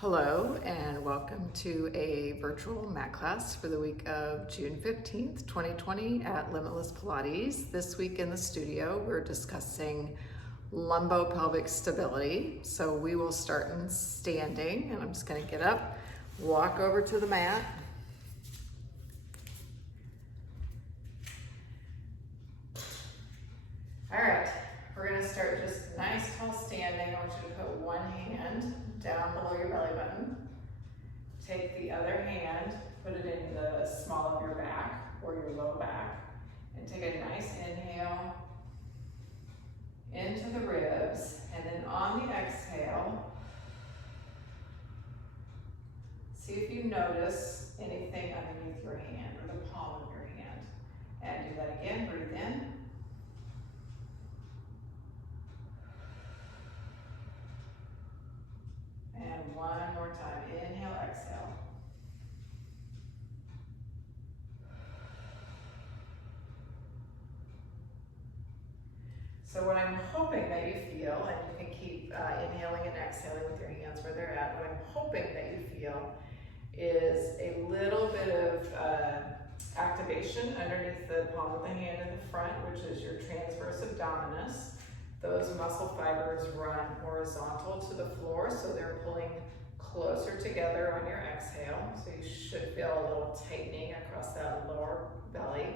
Hello and welcome to a virtual mat class for the week of June 15th, 2020 at Limitless Pilates. This week in the studio, we're discussing lumbopelvic stability. So we will start in standing, and I'm just gonna get up, walk over to the mat. All right, we're gonna start just nice tall standing. I want you to put one hand down below your belly button. Take the other hand, put it in the small of your back or your low back, and take a nice inhale into the ribs, and then on the exhale, see if you notice anything underneath your hand or the palm of your hand. And do that again, breathe in. And one more time, inhale, exhale. So what I'm hoping that you feel, and you can keep inhaling and exhaling with your hands where they're at, what I'm hoping that you feel is a little bit of activation underneath the palm of the hand in the front, which is your transverse abdominis. Those muscle fibers run horizontal to the floor, so they're pulling closer together on your exhale. So you should feel a little tightening across that lower belly.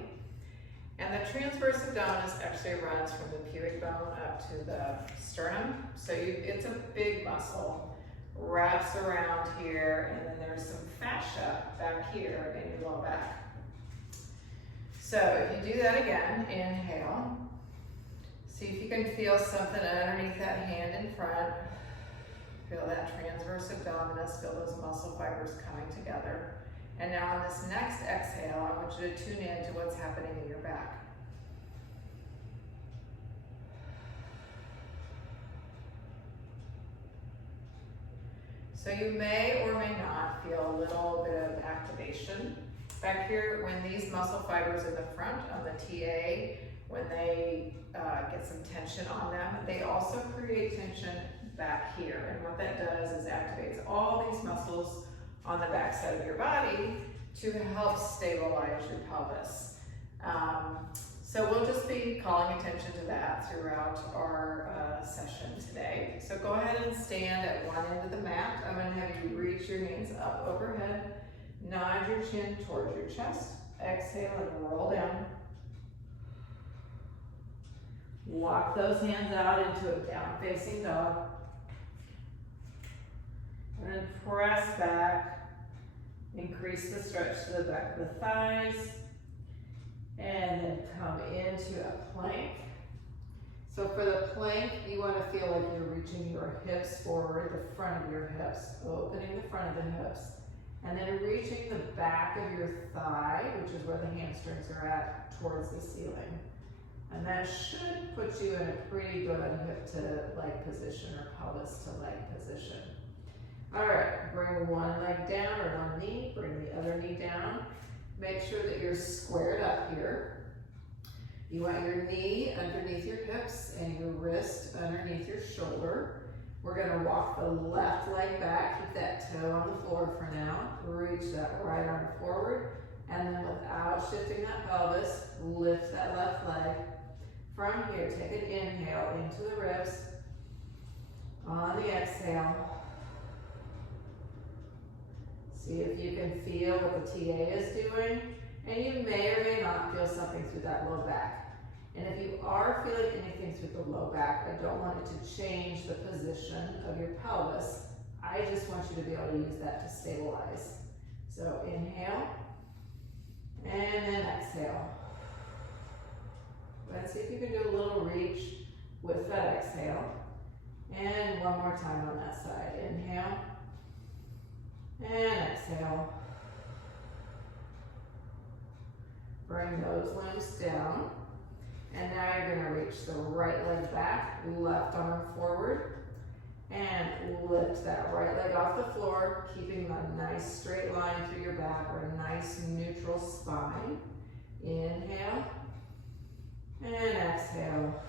And the transverse abdominis actually runs from the pubic bone up to the sternum. So it's a big muscle, wraps around here, and then there's some fascia back here in your low back. So if you do that again, inhale. See if you can feel something underneath that hand in front. Feel that transverse abdominis, feel those muscle fibers coming together. And now on this next exhale, I want you to tune in to what's happening in your back. So you may or may not feel a little bit of activation back here when these muscle fibers in the front on the TA, when they get some tension on them, they also create tension back here. And what that does is activates all these muscles on the back side of your body to help stabilize your pelvis. So we'll just be calling attention to that throughout our session today. So go ahead and stand at one end of the mat. I'm going to have you reach your hands up overhead, nod your chin towards your chest, exhale and roll down. Walk those hands out into a down-facing dog. And then press back. Increase the stretch to the back of the thighs. And then come into a plank. So for the plank, you want to feel like you're reaching your hips forward, the front of your hips, opening the front of the hips. And then reaching the back of your thigh, which is where the hamstrings are at, towards the ceiling. And that should put you in a pretty good hip to leg position or pelvis to leg position. All right, bring one leg down or one knee, bring the other knee down. Make sure that you're squared up here. You want your knee underneath your hips and your wrist underneath your shoulder. We're gonna walk the left leg back, keep that toe on the floor for now. Reach that right arm forward, and then without shifting that pelvis, lift that left leg. From here, take an inhale into the ribs. On the exhale, see if you can feel what the TA is doing, and you may or may not feel something through that low back. And if you are feeling anything through the low back, I don't want it to change the position of your pelvis. I just want you to be able to use that to stabilize. So inhale, and then exhale. Let's see if you can do a little reach with that exhale. And one more time on that side. Inhale. And exhale. Bring those limbs down. And now you're going to reach the right leg back, left arm forward. And lift that right leg off the floor, keeping a nice straight line through your back or a nice neutral spine. Inhale. And exhale.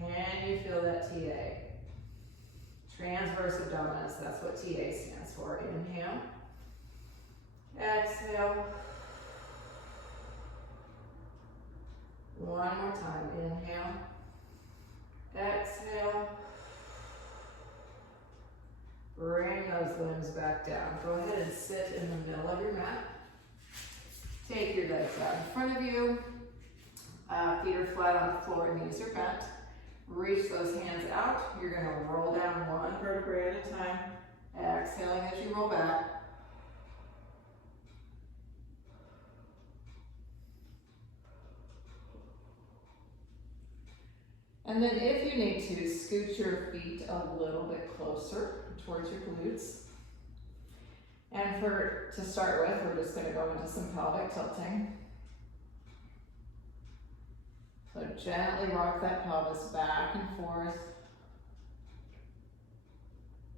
Can you feel that TA? Transverse abdominis, that's what TA stands for. Inhale. Exhale. One more time. Inhale. Exhale. Bring those limbs back down. Go ahead and sit in the middle of your mat. Take your legs out in front of you. Feet are flat on the floor, knees are bent. Reach those hands out. You're going to roll down one vertebrae at a time. Exhaling as you roll back. And then if you need to, scoot your feet a little bit closer towards your glutes. And to start with, we're just going to go into some pelvic tilting. So gently rock that pelvis back and forth.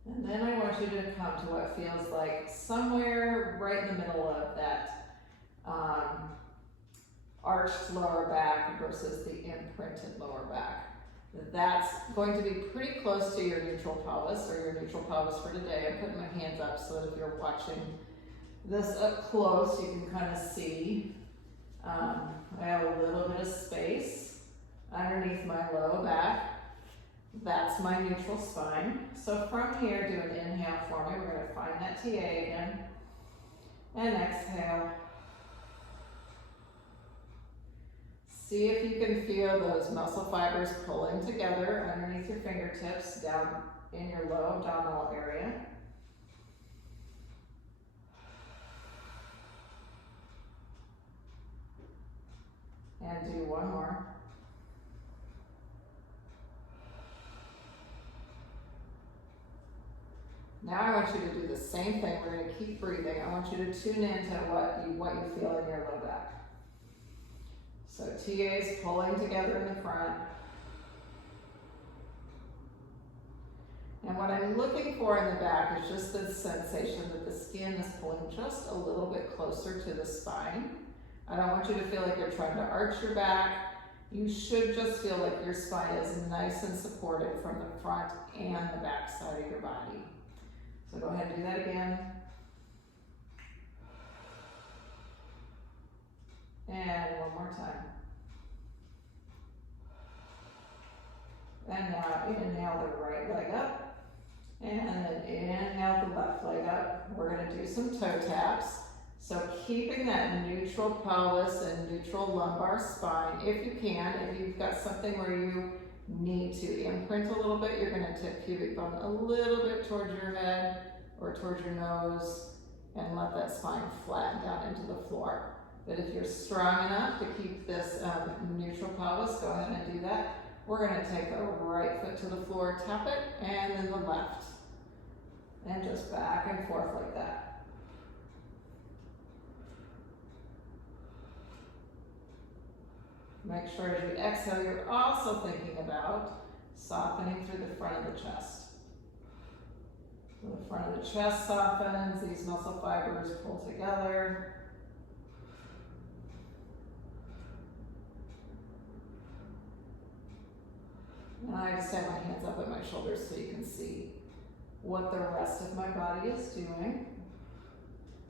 And then I want you to come to what feels like somewhere right in the middle of that arched lower back versus the imprinted lower back. That's going to be pretty close to your neutral pelvis, or your neutral pelvis for today. I'm putting my hands up so that if you're watching this up close, you can kind of see. I have a little bit of space underneath my low back. That's my neutral spine. So from here, do an inhale for me. We're going to find that TA again. And exhale. See if you can feel those muscle fibers pulling together underneath your fingertips down in your low abdominal area. And do one more. Now I want you to do the same thing. We're going to keep breathing. I want you to tune into what you feel in your low back. So TA's pulling together in the front. And what I'm looking for in the back is just the sensation that the skin is pulling just a little bit closer to the spine. I don't want you to feel like you're trying to arch your back. You should just feel like your spine is nice and supported from the front and the back side of your body. So go ahead and do that again. And one more time. And now inhale the right leg up. And then inhale the left leg up. We're going to do some toe taps. So keeping that neutral pelvis and neutral lumbar spine, if you can. If you've got something where you need to imprint a little bit, you're going to tip pubic bone a little bit towards your head or towards your nose and let that spine flatten down into the floor. But if you're strong enough to keep this neutral pelvis, go ahead and do that. We're going to take the right foot to the floor, tap it, and then the left. And just back and forth like that. Make sure as you exhale, you're also thinking about softening through the front of the chest. So the front of the chest softens, these muscle fibers pull together. And I just have my hands up at my shoulders so you can see what the rest of my body is doing.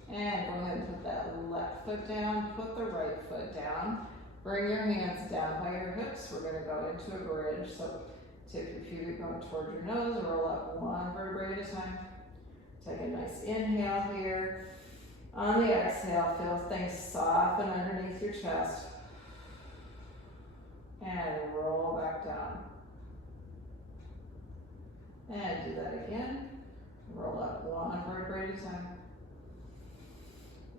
And go ahead and put that left foot down, put the right foot down. Bring your hands down by your hips. We're going to go into a bridge. So tip your pubic bone toward your nose, roll up one vertebrae at a time. Take a nice inhale here. On the exhale, feel things soften underneath your chest. And roll back down. And do that again. Roll up one vertebrae at a time.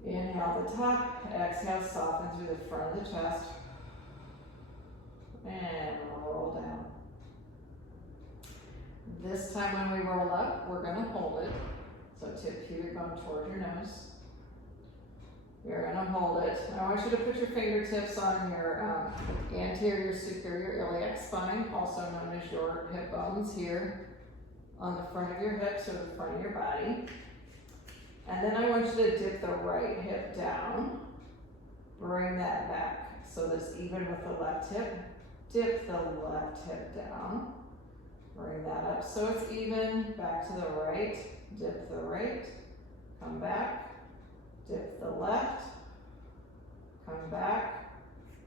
Inhale the top, exhale, soften through the front of the chest. And roll down. This time when we roll up, we're going to hold it. So tip pubic bone toward your nose. You're going to hold it. I want you to put your fingertips on your anterior superior iliac spine, also known as your hip bones here on the front of your hips or the front of your body. And then I want you to dip the right hip down. Bring that back so that it's even with the left hip. Dip the left hip down. Bring that up so it's even. Back to the right. Dip the right. Come back. Dip the left. Come back.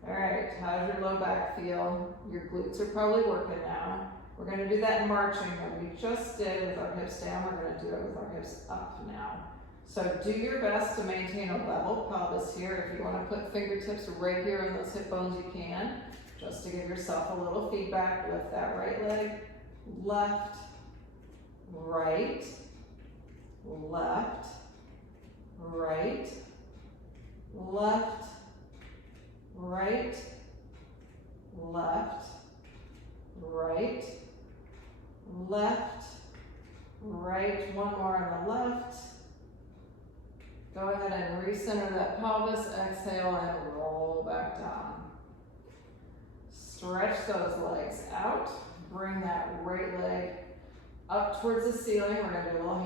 All right, how's your low back feel? Your glutes are probably working now. We're going to do that marching that we just did with our hips down. We're going to do it with our hips up now. So do your best to maintain a level pelvis here. If you want to put fingertips right here on those hip bones, you can. Just to give yourself a little feedback. Lift that right leg. Left, right, left, right, left, right, left, right, left, right. One more on the left. Go ahead and recenter that pelvis. Exhale and roll back down. Stretch those legs out. Bring that right leg up towards the ceiling. We're going to do a little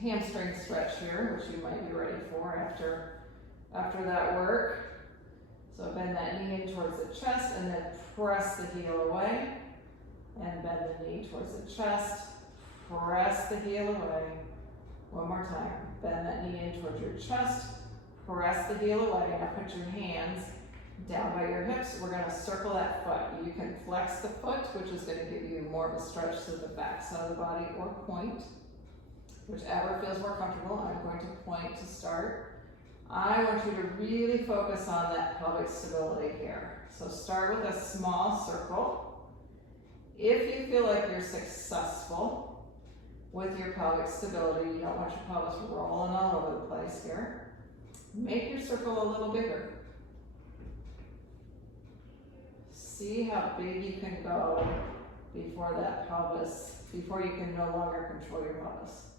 hamstring stretch here, which you might be ready for after that work. So bend that knee in towards the chest and then press the heel away. And bend the knee towards the chest. Press the heel away. One more time. Bend that knee in towards your chest. Press the heel away. Now put your hands down by your hips. We're going to circle that foot. You can flex the foot, which is going to give you more of a stretch to the back side of the body, or point, whichever feels more comfortable. I'm going to point to start. I want you to really focus on that pelvic stability here. So start with a small circle. If you feel like you're successful with your pelvic stability, you don't want your pelvis rolling all over the place here, make your circle a little bigger. See how big you can go before you can no longer control your pelvis.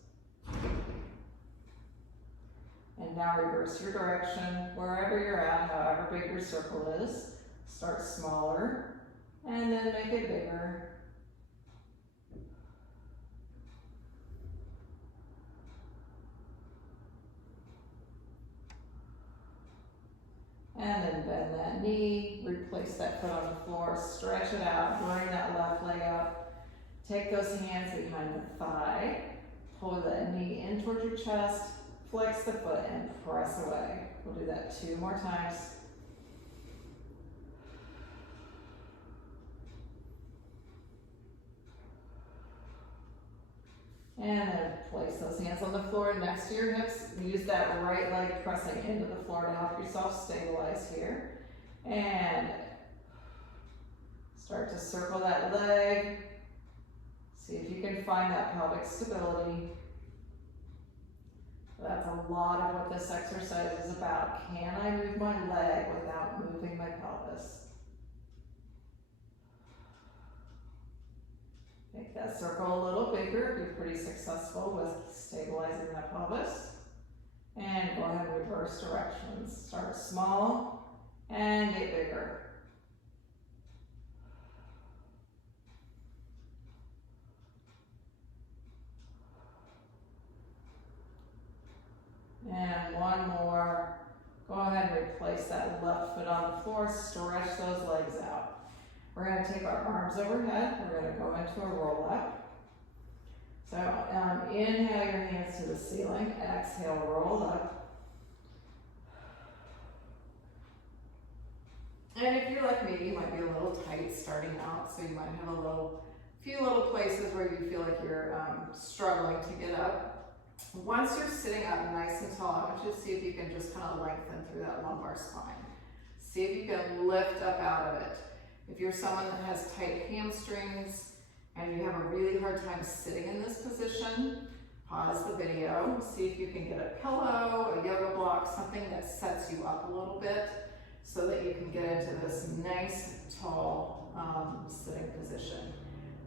And now reverse your direction, wherever you're at, however big your circle is. Start smaller, and then make it bigger. And then bend that knee, replace that foot on the floor, stretch it out, bring that left leg up. Take those hands behind the thigh, pull that knee in towards your chest, flex the foot and press away. We'll do that 2 more times. And then place those hands on the floor next to your hips. Use that right leg pressing into the floor to help yourself stabilize here. And start to circle that leg. See if you can find that pelvic stability. That's a lot of what this exercise is about. Can I move my leg without moving my pelvis? Make that circle a little bigger if you're pretty successful with stabilizing that pelvis. And go ahead and reverse directions. Start small and get bigger. And one more. Go ahead and replace that left foot on the floor. Stretch those legs out. We're going to take our arms overhead. We're going to go into a roll up. So inhale your hands to the ceiling. Exhale, roll up. And if you're like me, you might be a little tight starting out. So you might have a few little places where you feel like you're struggling to get up. Once you're sitting up nice and tall, I want you to see if you can just kind of lengthen through that lumbar spine. See if you can lift up out of it. If you're someone that has tight hamstrings and you have a really hard time sitting in this position, pause the video, see if you can get a pillow, a yoga block, something that sets you up a little bit so that you can get into this nice, tall sitting position.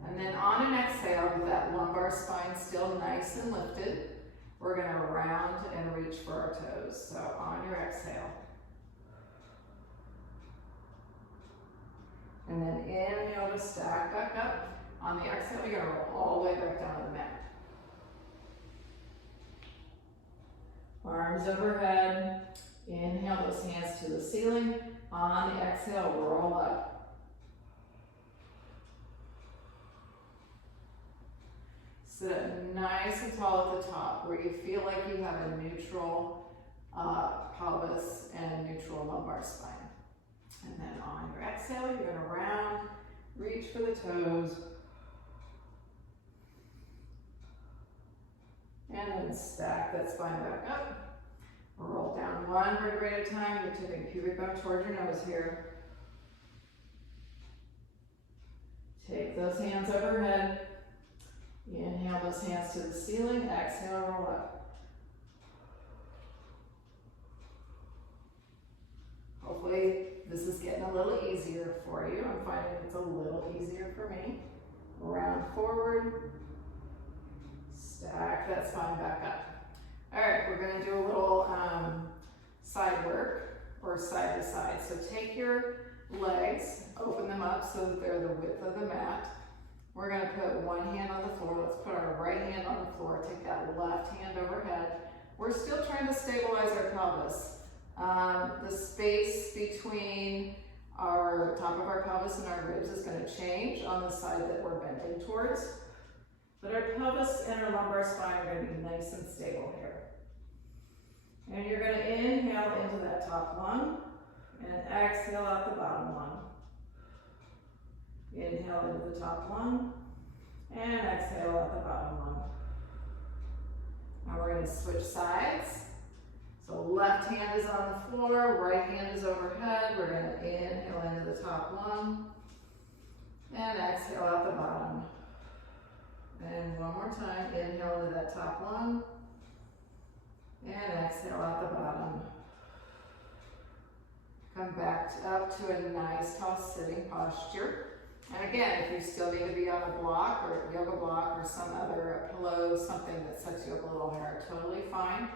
And then on an exhale, with that lumbar spine still nice and lifted, we're going to round and reach for our toes. So on your exhale. And then inhale to stack back up. On the exhale, you're going to roll all the way back down to the mat. Arms overhead. Inhale those hands to the ceiling. On the exhale, roll up. nice and tall at the top where you feel like you have a neutral pelvis and neutral lumbar spine. And then on your exhale, you're going to round, reach for the toes, and then stack that spine back up. Roll down one vertebrae at a time. You're tipping pubic bone towards your nose here. Take those hands overhead. Inhale those hands to the ceiling. Exhale, roll up. Hopefully this is getting a little easier for you. I'm finding it's a little easier for me. Round forward. Stack that spine back up. All right, we're going to do a little side work, or side to side. So take your legs, open them up so that they're the width of the mat. We're going to put one hand on the floor. Let's put our right hand on the floor. Take that left hand overhead. We're still trying to stabilize our pelvis. The space between our top of our pelvis and our ribs is going to change on the side that we're bending towards. But our pelvis and our lumbar spine are going to be nice and stable here. And you're going to inhale into that top lung and exhale out the bottom lung. Inhale into the top lung and exhale out the bottom lung. Now we're going to switch sides. So left hand is on the floor, right hand is overhead. We're going to inhale into the top lung and exhale out the bottom. And one more time, inhale into that top lung and exhale out the bottom. Come back up to a nice tall sitting posture. And again, if you still need to be on a block or a yoga block or some other pillow, something that sets you up a little higher, totally fine.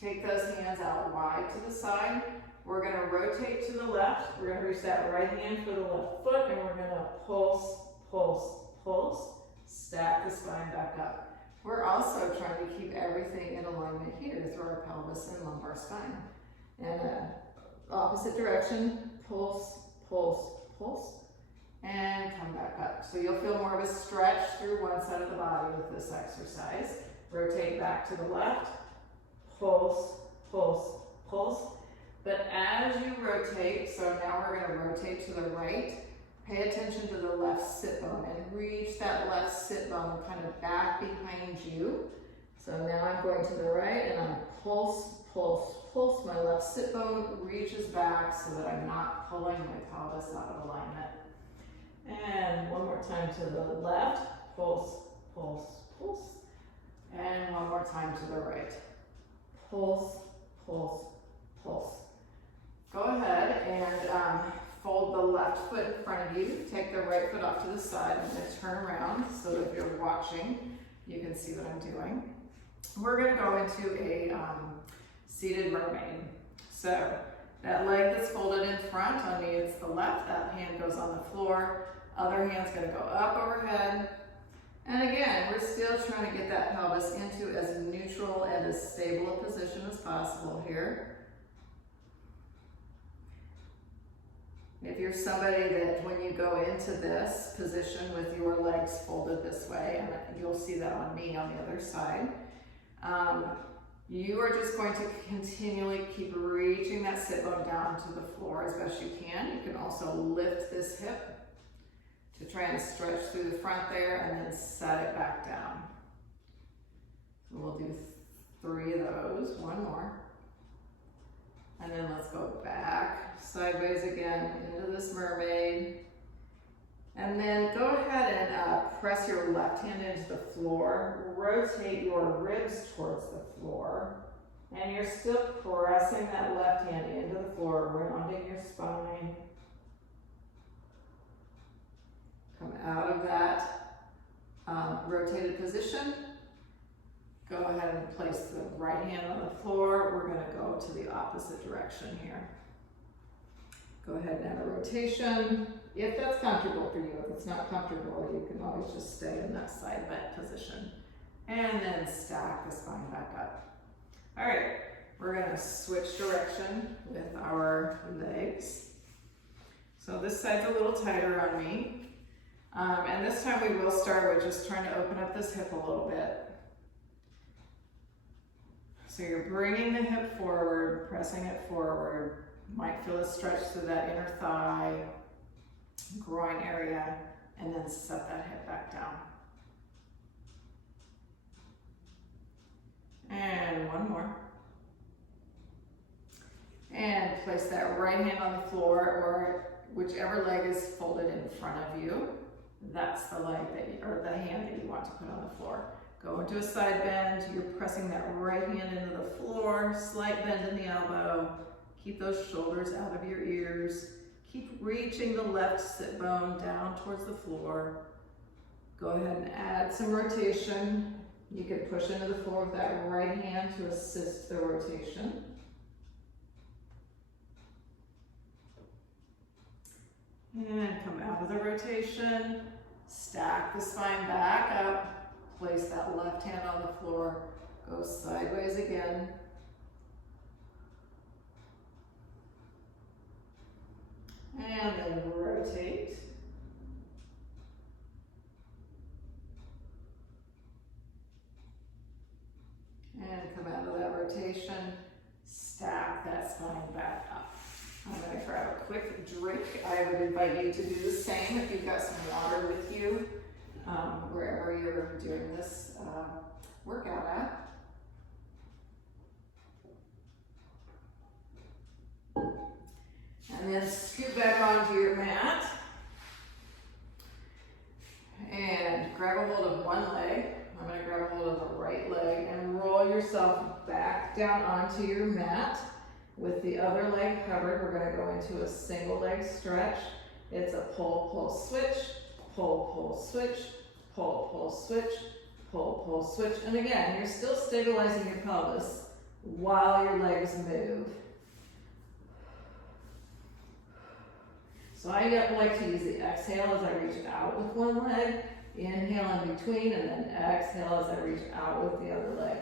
Take those hands out wide to the side. We're going to rotate to the left. We're going to reach that right hand for the left foot and we're going to pulse, pulse, pulse. Stack the spine back up. We're also trying to keep everything in alignment here through our pelvis and lumbar spine. And opposite direction, pulse, pulse, pulse, and come back up. So you'll feel more of a stretch through one side of the body with this exercise. Rotate back to the left, pulse, pulse, pulse. But as you rotate, so now we're going to rotate to the right. Pay attention to the left sit bone and reach that left sit bone kind of back behind you. So now I'm going to the right and I'm pulse, pulse, pulse. My left sit bone reaches back so that I'm not pulling my pelvis out of alignment. And one more time to the left, pulse, pulse, pulse. And one more time to the right, pulse, pulse, pulse. Go ahead and fold the left foot in front of you. Take the right foot off to the side. I'm going to turn around so that if you're watching, you can see what I'm doing. We're going to go into a seated mermaid. So that leg that's folded in front, on me it's the left. That hand goes on the floor. Other hand's going to go up overhead. And again, we're still trying to get that pelvis into as neutral and as stable a position as possible here. If you're somebody that when you go into this position with your legs folded this way, and you'll see that on me on the other side, you are just going to continually keep reaching that sit bone down to the floor as best you can. You can also lift this hip to try and stretch through the front there and then set it back down. So we'll do 3 of those, one more. And then let's go back, sideways again, into this mermaid. And then go ahead and press your left hand into the floor. Rotate your ribs towards the floor. And you're still pressing that left hand into the floor, rounding your spine. Come out of that rotated position. Go ahead and place the right hand on the floor. We're going to go to the opposite direction here. Go ahead and have a rotation. If that's comfortable for you, if it's not comfortable, you can always just stay in that side bent position. And then stack the spine back up. All right, we're going to switch direction with our legs. So this side's a little tighter on me. And this time we will start with just trying to open up this hip a little bit. So you're bringing the hip forward, pressing it forward. Might feel a stretch through that inner thigh, groin area, and then set that hip back down. And one more. And place that right hand on the floor, or whichever leg is folded in front of you. That's the leg that you, or the hand that you want to put on the floor. Go into a side bend. You're pressing that right hand into the floor. Slight bend in the elbow. Keep those shoulders out of your ears. Keep reaching the left sit bone down towards the floor. Go ahead and add some rotation. You can push into the floor with that right hand to assist the rotation. And come out of the rotation. Stack the spine back up. Place that left hand on the floor. Go sideways again. And then rotate. And come out of that rotation. Stack that spine back up. I'm going to grab a quick drink. I would invite you to do the same if you've got some water with you, wherever you're doing this workout at. And then scoot back onto your mat. And grab a hold of one leg. I'm going to grab a hold of the right leg and roll yourself back down onto your mat. With the other leg covered, we're going to go into a single leg stretch. It's a pull, pull, switch, pull, pull, switch, pull, pull, switch, pull, pull, switch. And again, you're still stabilizing your pelvis while your legs move. So I like to use the exhale as I reach out with one leg, inhale in between, and then exhale as I reach out with the other leg.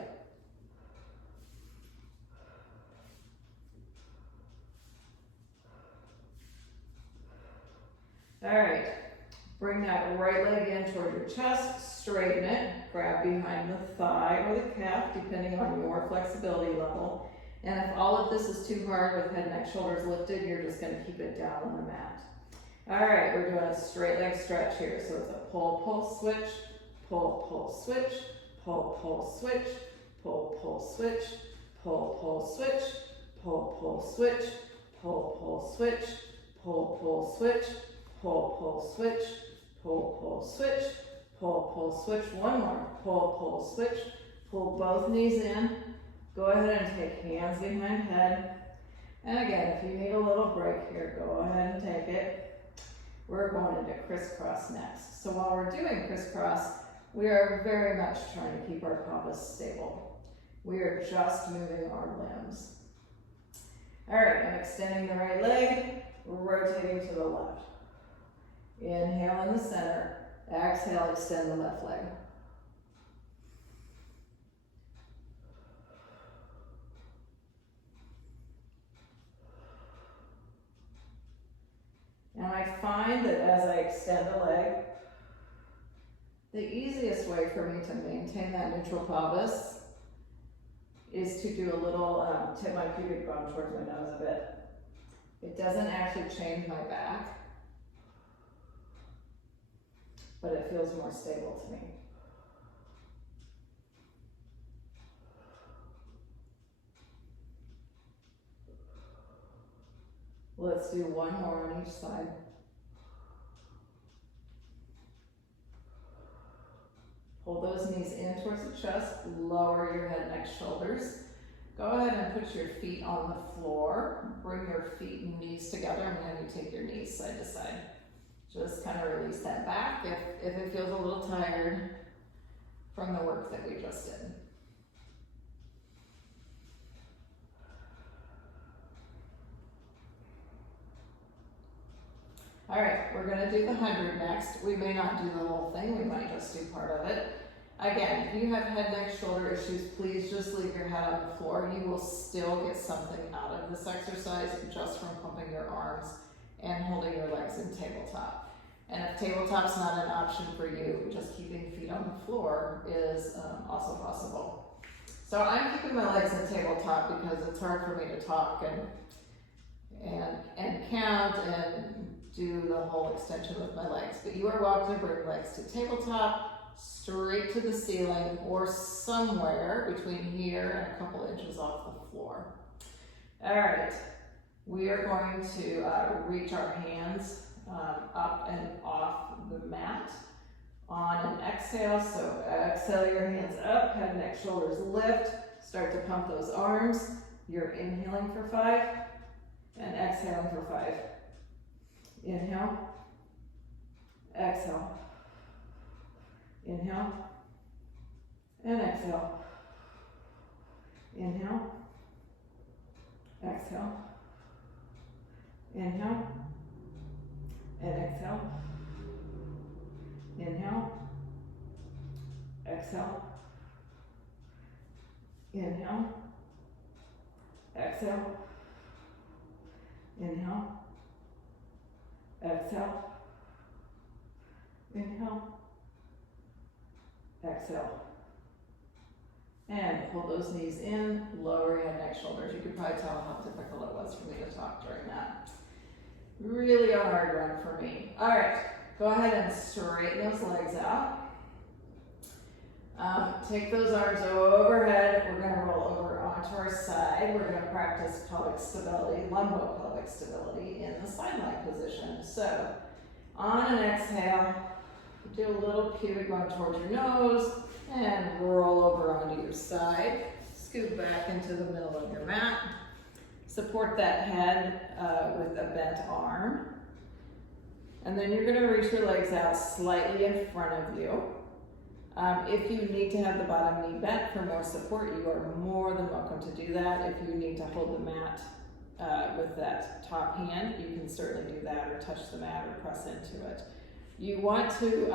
All right, bring that right leg in toward your chest, straighten it, grab behind the thigh or the calf, depending on your flexibility level. And if all of this is too hard with head, neck, shoulders lifted, you're just gonna keep it down on the mat. All right, we're doing a straight leg stretch here. So it's a pull, pull, switch, pull, pull, switch, pull, pull, switch, pull, pull, switch, pull, pull, switch, pull, pull, switch, pull, pull, switch, pull, pull, switch, pull, pull, switch, pull, pull, switch, pull, pull, switch. One more. Pull, pull, switch. Pull both knees in. Go ahead and take hands behind head. And again, if you need a little break here, go ahead and take it. We're going into crisscross next. So while we're doing crisscross, we are very much trying to keep our pelvis stable. We are just moving our limbs. All right, I'm extending the right leg, rotating to the left. Inhale in the center, exhale, extend the left leg. And I find that as I extend the leg, the easiest way for me to maintain that neutral pelvis is to do a little, tip my pubic bone towards my nose a bit. It doesn't actually change my back, but it feels more stable to me. Let's do one more on each side. Pull those knees in towards the chest, lower your head, neck, shoulders. Go ahead and put your feet on the floor. Bring your feet and knees together and then you take your knees side to side. Just kind of release that back if it feels a little tired from the work that we just did. All right, we're gonna do the 100 next. We may not do the whole thing, we might just do part of it. Again, if you have head, neck, shoulder issues, please just leave your head on the floor. You will still get something out of this exercise just from pumping your arms and holding your legs in tabletop. And if tabletop's not an option for you, just keeping feet on the floor is also possible. So I'm keeping my legs in tabletop because it's hard for me to talk and count and do the whole extension with my legs. But you are welcome to bring legs to tabletop, straight to the ceiling, or somewhere between here and a couple inches off the floor. All right, we are going to reach our hands up and off the mat on an exhale. So exhale your hands up, head, neck, shoulders lift. Start to pump those arms. You're inhaling for 5 and exhaling for 5. Inhale, exhale, inhale, and exhale. Inhale, exhale, inhale, and exhale. Inhale, exhale, inhale, exhale, inhale, exhale, inhale, exhale. And pull those knees in, lower your head, neck, shoulders. You could probably tell how difficult it was for me to talk during that. Really a hard one for me. All right, go ahead and straighten those legs out. Take those arms overhead. We're gonna roll over onto our side. We're gonna practice pelvic stability, lumbopelvic stability in the side leg position. So, on an exhale, do a little pubic bone towards your nose and roll over onto your side. Scoot back into the middle of your mat. Support that head with a bent arm. And then you're gonna reach your legs out slightly in front of you. If you need to have the bottom knee bent for more support, you are more than welcome to do that. If you need to hold the mat with that top hand, you can certainly do that, or touch the mat or press into it. You want to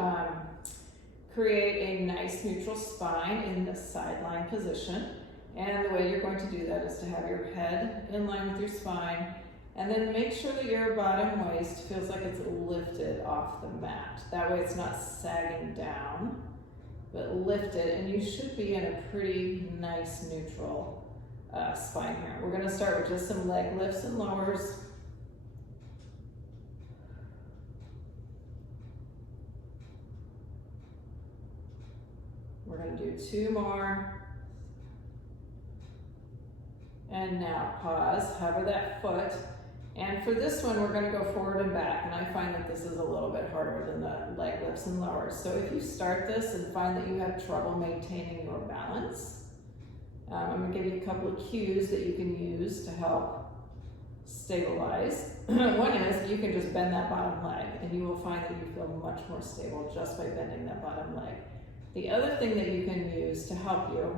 create a nice neutral spine in the sideline position. And the way you're going to do that is to have your head in line with your spine, and then make sure that your bottom waist feels like it's lifted off the mat. That way it's not sagging down, but lifted, and you should be in a pretty nice neutral spine here. We're gonna start with just some leg lifts and lowers. We're gonna do 2 more. And now pause, hover that foot. And for this one, we're gonna go forward and back. And I find that this is a little bit harder than the leg lifts and lowers. So if you start this and find that you have trouble maintaining your balance, I'm gonna give you a couple of cues that you can use to help stabilize. One is you can just bend that bottom leg, and you will find that you feel much more stable just by bending that bottom leg. The other thing that you can use to help you,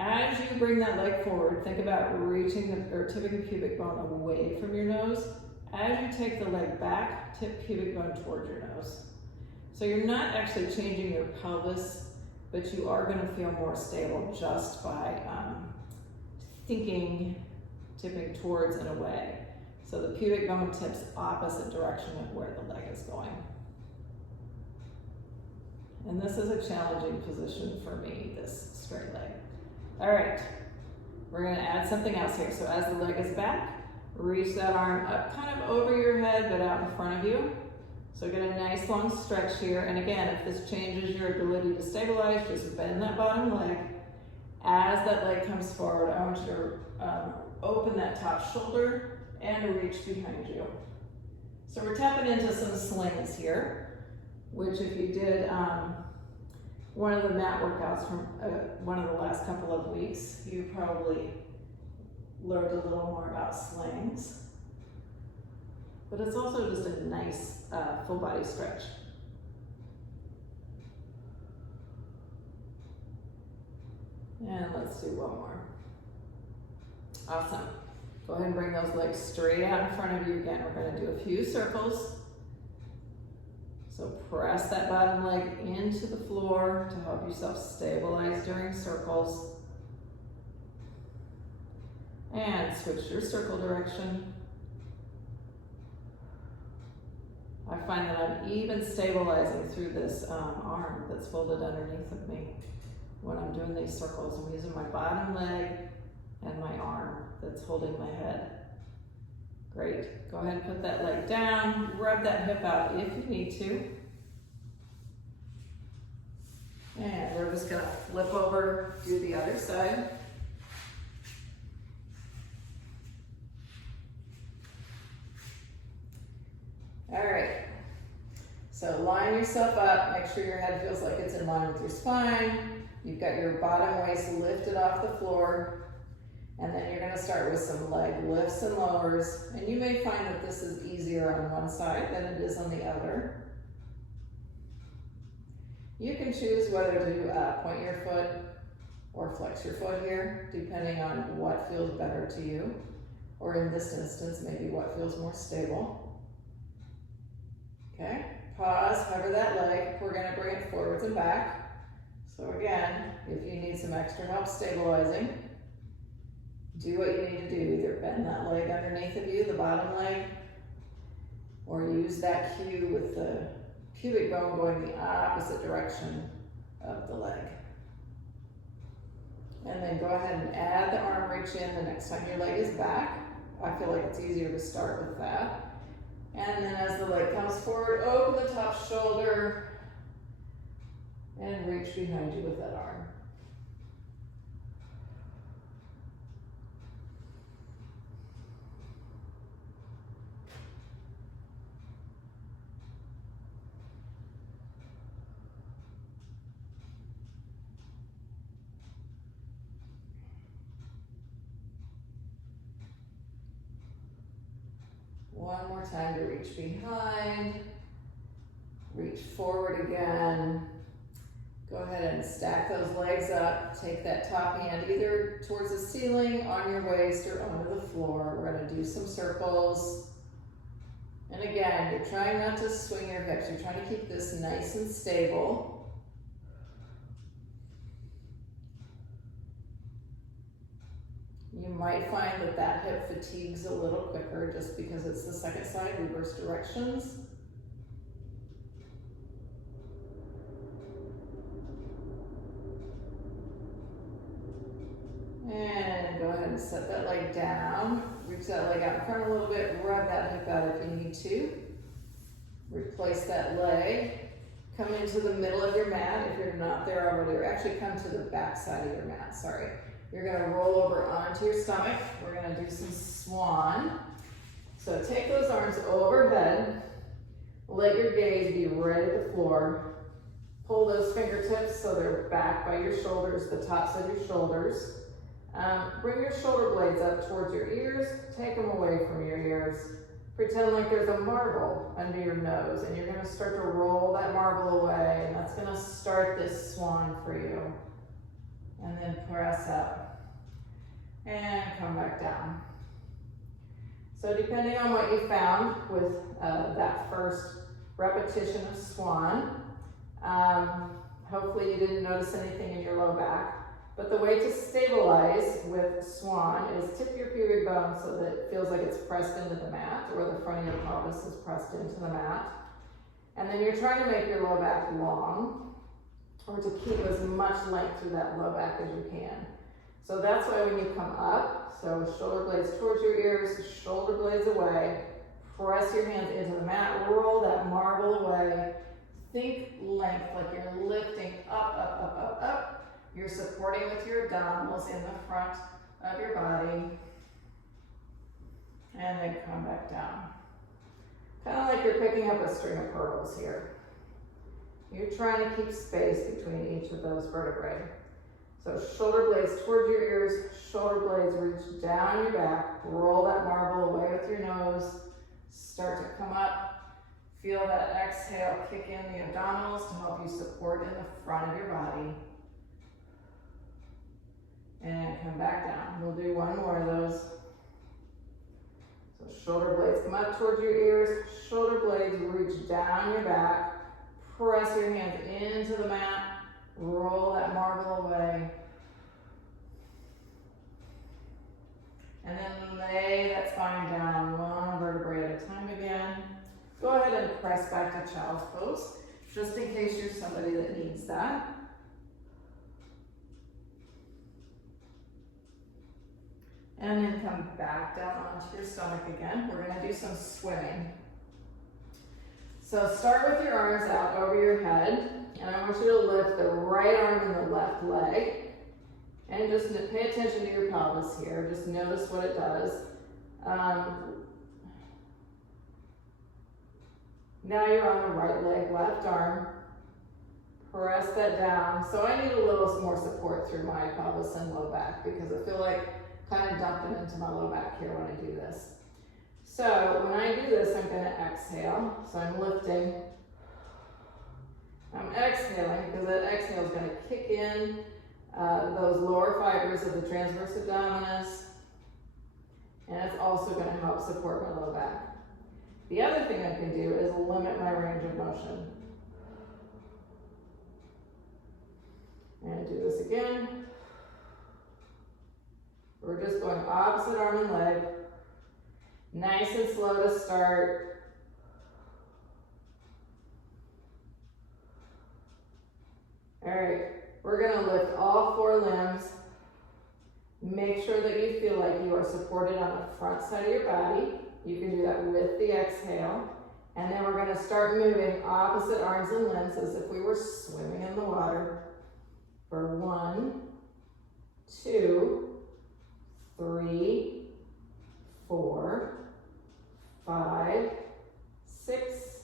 as you bring that leg forward, think about reaching or tipping the pubic bone away from your nose. As you take the leg back, tip pubic bone towards your nose. So you're not actually changing your pelvis, but you are going to feel more stable just by thinking, tipping towards and away. So the pubic bone tips opposite direction of where the leg is going. And this is a challenging position for me, this straight leg. All right, we're gonna add something else here. So as the leg is back, reach that arm up kind of over your head, but out in front of you. So get a nice long stretch here. And again, if this changes your ability to stabilize, just bend that bottom leg. As that leg comes forward, I want you to open that top shoulder and reach behind you. So we're tapping into some slings here, which if you did one of the mat workouts from one of the last couple of weeks, you probably learned a little more about slings. But it's also just a nice full body stretch. And let's do one more. Awesome. Go ahead and bring those legs straight out in front of you again. We're going to do a few circles. So press that bottom leg into the floor to help yourself stabilize during circles. And switch your circle direction. I find that I'm even stabilizing through this arm that's folded underneath of me. when I'm doing these circles. I'm using my bottom leg and my arm that's holding my head. Great. Go ahead and put that leg down. Rub that hip out if you need to. And we're just gonna flip over, do the other side. All right, so line yourself up, make sure your head feels like it's in line with your spine. You've got your bottom waist lifted off the floor, and then you're gonna start with some leg lifts and lowers, and you may find that this is easier on one side than it is on the other. You can choose whether to point your foot or flex your foot here, depending on what feels better to you, or in this instance, maybe what feels more stable. Okay, pause, hover that leg. We're gonna bring it forwards and back. So again, if you need some extra help stabilizing, do what you need to do. Either bend that leg underneath of you, the bottom leg, or use that cue with the pubic bone going the opposite direction of the leg. And then go ahead and add the arm reach in the next time your leg is back. I feel like it's easier to start with that. And then as the leg comes forward, open the top shoulder and reach behind you with that arm. One more time to reach behind, reach forward again. Go ahead and stack those legs up. Take that top hand either towards the ceiling, on your waist, or onto the floor. We're gonna do some circles. And again, you're trying not to swing your hips. You're trying to keep this nice and stable. You might find that that hip fatigues a little quicker just because it's the second side, reverse directions. And go ahead and set that leg down. Reach that leg out in front a little bit. Rub that hip out if you need to. Replace that leg. Come into the middle of your mat if you're not there already, or actually come to the back side of your mat, sorry. You're gonna roll over onto your stomach. We're gonna do some swan. So take those arms overhead. Let your gaze be right at the floor. Pull those fingertips so they're back by your shoulders, the tops of your shoulders. Bring your shoulder blades up towards your ears. Take them away from your ears. Pretend like there's a marble under your nose, and you're gonna start to roll that marble away, and that's gonna start this swan for you. And then press up and come back down. So depending on what you found with that first repetition of swan, hopefully you didn't notice anything in your low back. But the way to stabilize with swan is tip your pubic bone so that it feels like it's pressed into the mat, or the front of your pelvis is pressed into the mat. And then you're trying to make your low back long, or to keep as much length through that low back as you can. So that's why when you come up, so shoulder blades towards your ears, shoulder blades away, press your hands into the mat, roll that marble away. Think length, like you're lifting up, up, up, up, up. You're supporting with your abdominals in the front of your body. And then come back down. Kind of like you're picking up a string of pearls here. You're trying to keep space between each of those vertebrae. So shoulder blades towards your ears, shoulder blades reach down your back, roll that marble away with your nose, start to come up. Feel that exhale kick in the abdominals to help you support in the front of your body. And come back down. We'll do one more of those. So shoulder blades come up towards your ears, shoulder blades reach down your back, press your hands into the mat, roll that marble away. And then lay that spine down one vertebrae at a time again. Go ahead and press back to child's pose, just in case you're somebody that needs that. And then come back down onto your stomach again. We're gonna do some swimming. So start with your arms out over your head, and I want you to lift the right arm and the left leg. And just pay attention to your pelvis here. Just notice what it does. Now you're on the right leg, left arm. Press that down. So I need a little more support through my pelvis and low back because I feel like kind of dumping into my low back here when I do this. So when I do this, I'm going to exhale. So I'm lifting. I'm exhaling because that exhale is going to kick in those lower fibers of the transverse abdominis, and it's also going to help support my low back. The other thing I can do is limit my range of motion. And do this again. We're just going opposite arm and leg. Nice and slow to start. All right, we're gonna lift all 4 limbs. Make sure that you feel like you are supported on the front side of your body. You can do that with the exhale. And then we're gonna start moving opposite arms and limbs as if we were swimming in the water. For 1, 2, 3, 4, 5, 6,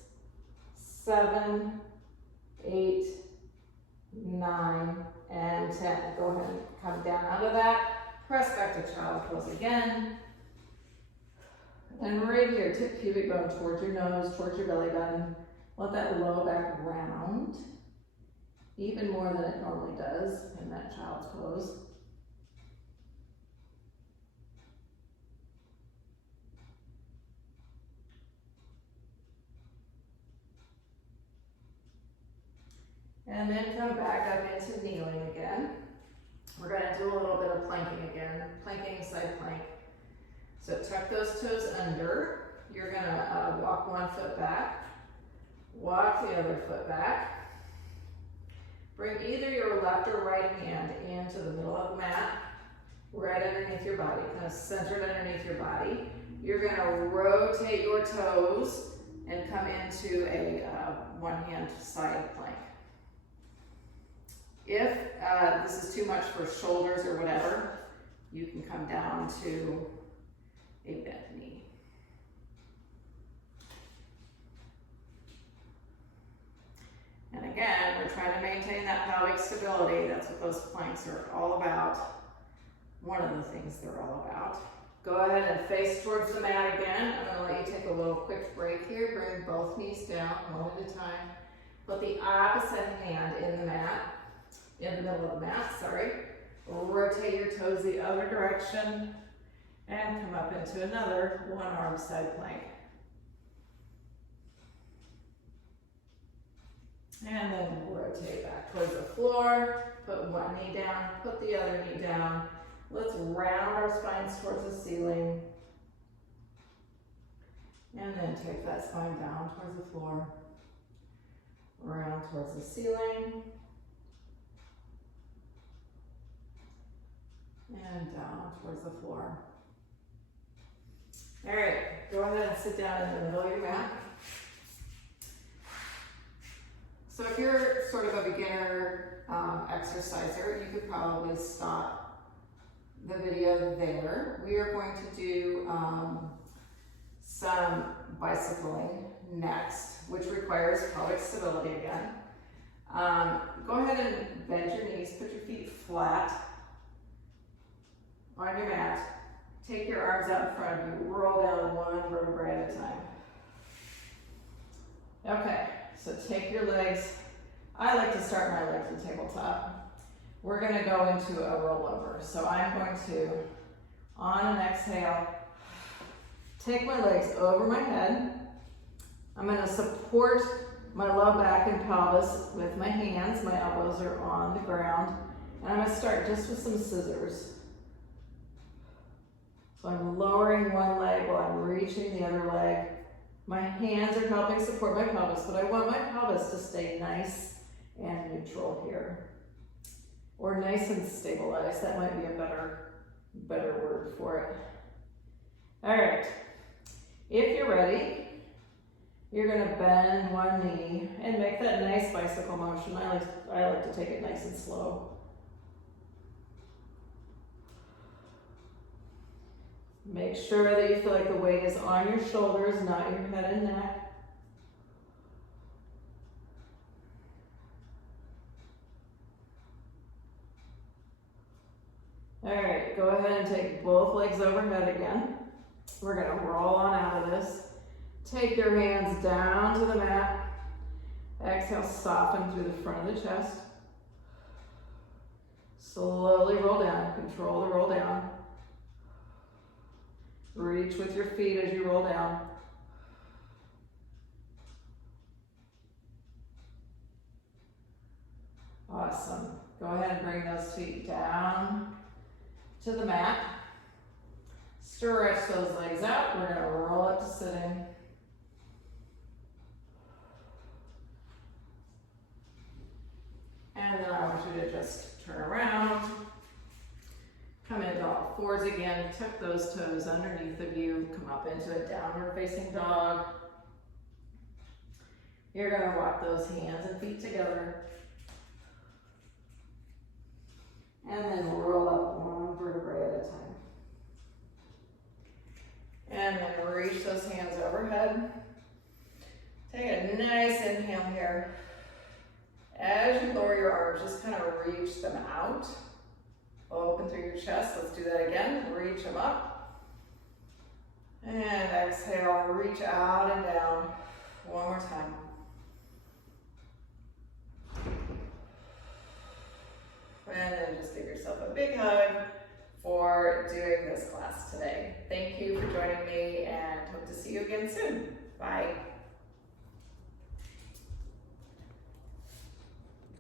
7, 8, 9, and 10. Go ahead and come down out of that. Press back to child's pose again. And right here, tip pubic bone towards your nose, towards your belly button. Let that low back round, even more than it normally does in that child's pose. And then come back up into kneeling again. We're gonna do a little bit of planking again, planking, side plank. So tuck those toes under. You're gonna walk 1 foot back, walk the other foot back. Bring either your left or right hand into the middle of the mat, right underneath your body, kind of centered underneath your body. You're gonna rotate your toes and come into a 1-hand side plank. If this is too much for shoulders or whatever, you can come down to a bent knee. And again, we're trying to maintain that pelvic stability. That's what those planks are all about. One of the things they're all about. Go ahead and face towards the mat again. I'm going to let you take a little quick break here. Bring both knees down, one at a time. Put the opposite hand in the mat, in the middle of the mat, sorry. Rotate your toes the other direction and come up into another 1-arm side plank. And then rotate back towards the floor. Put one knee down, put the other knee down. Let's round our spines towards the ceiling. And then take that spine down towards the floor. Round towards the ceiling. And down towards the floor. All right, go ahead and sit down in the middle of your mat. So if you're sort of a beginner exerciser, you could probably stop the video there. We are going to do some bicycling next, which requires pelvic stability again. Go ahead and bend your knees, put your feet flat on your mat. Take your arms out in front of you, roll down one vertebrae at a time. Okay, so take your legs. I like to start my legs in tabletop. We're gonna go into a rollover. So I'm going to, on an exhale, take my legs over my head. I'm gonna support my low back and pelvis with my hands. My elbows are on the ground. And I'm gonna start just with some scissors. So I'm lowering one leg while I'm reaching the other leg. My hands are helping support my pelvis, but I want my pelvis to stay nice and neutral here. Or nice and stabilized, that might be a better better word for it. All right, if you're ready, you're gonna bend one knee and make that nice bicycle motion. I like to take it nice and slow. Make sure that you feel like the weight is on your shoulders, not your head and neck. All right, go ahead and take both legs overhead again. We're gonna roll on out of this. Take your hands down to the mat. Exhale, soften through the front of the chest. Slowly roll down, control the roll down. Reach with your feet as you roll down. Awesome. Go ahead and bring those feet down to the mat. Stretch those legs out. We're gonna roll up to sitting. And then I want you to just turn around. Come into all fours again. Tuck those toes underneath of you. Come up into a downward facing dog. You're gonna walk those hands and feet together. And then roll up one vertebrae at a time. And then reach those hands overhead. Take a nice inhale here. As you lower your arms, just kind of reach them out. Open through your chest. Let's do that again. Reach them up. And exhale, reach out and down. One more time. And then just give yourself a big hug for doing this class today. Thank you for joining me and hope to see you again soon. Bye.